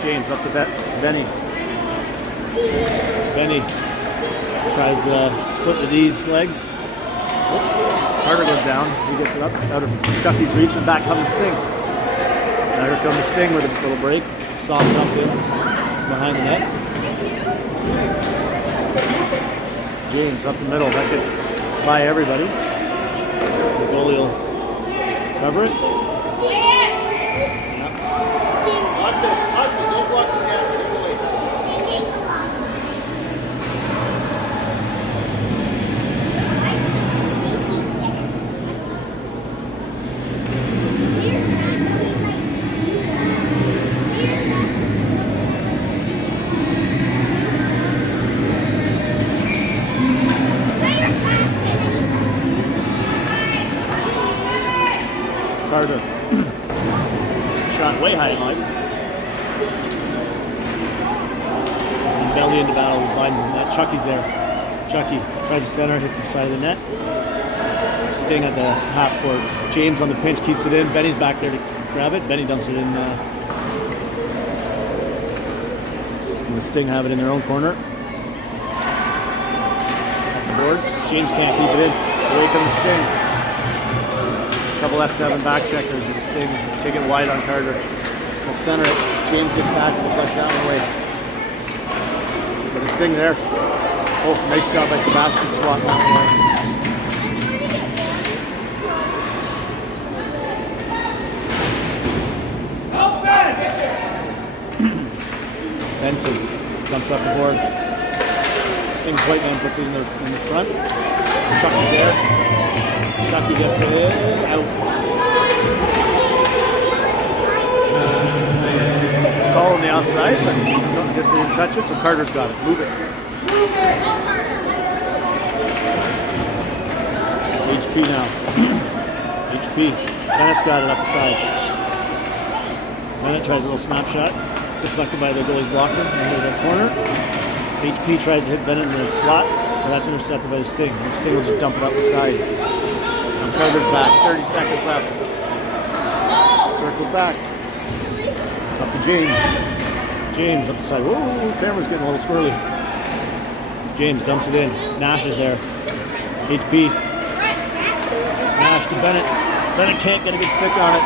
James up to Benny. Benny tries to split the D's legs. Carter goes down. He gets it up out of Chucky's reach and back comes Sting. Now here comes the Sting with a little break. Soft dump in behind the net. James up the middle. That gets by everybody. The goalie will cover it. Austin, don't block the camera. hiding light. And belly into battle behind the net. Chucky's there. Chucky tries to center, hits him side of the net. Sting at the half boards. James on the pinch keeps it in. Benny's back there to grab it. Benny dumps it in. And the Sting have it in their own corner. Up the boards. James can't keep it in. Away comes the Sting. A couple F7 back checkers and the Sting take it wide on Carter. They'll center it. James gets back and deflects that one away. But the Sting there. Oh, nice job by Sebastian swatting that one away. Benson jumps up the boards. Sting's white man puts it in the front. Chucky's there. Chucky gets it out. Call on the offside, but I guess they didn't touch it, so Carter's got it. Move it. HP now. HP. Bennett's got it up the side. Bennett tries a little snapshot. Deflected by the goalie's blocker into the corner. HP tries to hit Bennett in the slot, but that's intercepted by the Sting. And the Sting will just dump it up the side. And Carter's back. 30 seconds left. Circles back. Up to James. James up the side. Whoa, camera's getting a little squirrely. James dumps it in. Nash is there. HP. Nash to Bennett. Bennett can't get a good stick on it.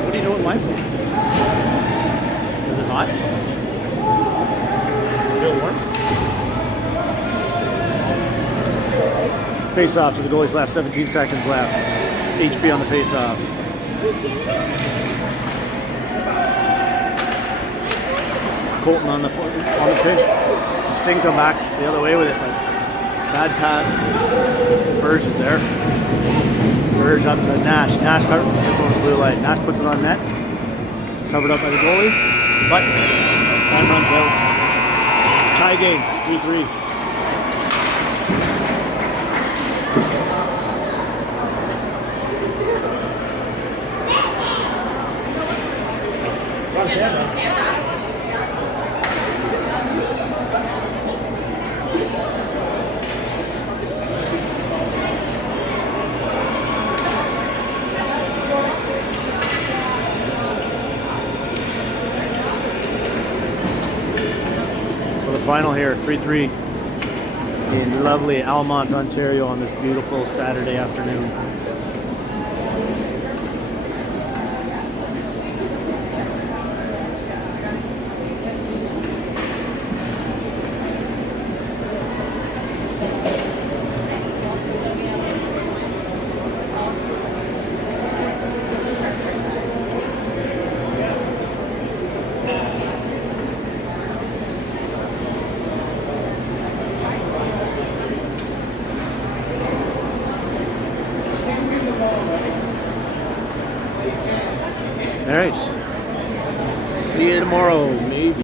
What do you know with my phone? Is it hot? Feel warm? Face off to the goalie's left. 17 seconds left. HP on the face off. Colton on the pinch. Sting come back the other way with it. Bad pass. Burge is there. Burge up to Nash. Nash covered in front of the blue line. Nash puts it on net. Covered up by the goalie. But time runs out. Tie game. 3-3. Final here, 3-3 in lovely Almonte, Ontario on this beautiful Saturday afternoon. All right, see you tomorrow.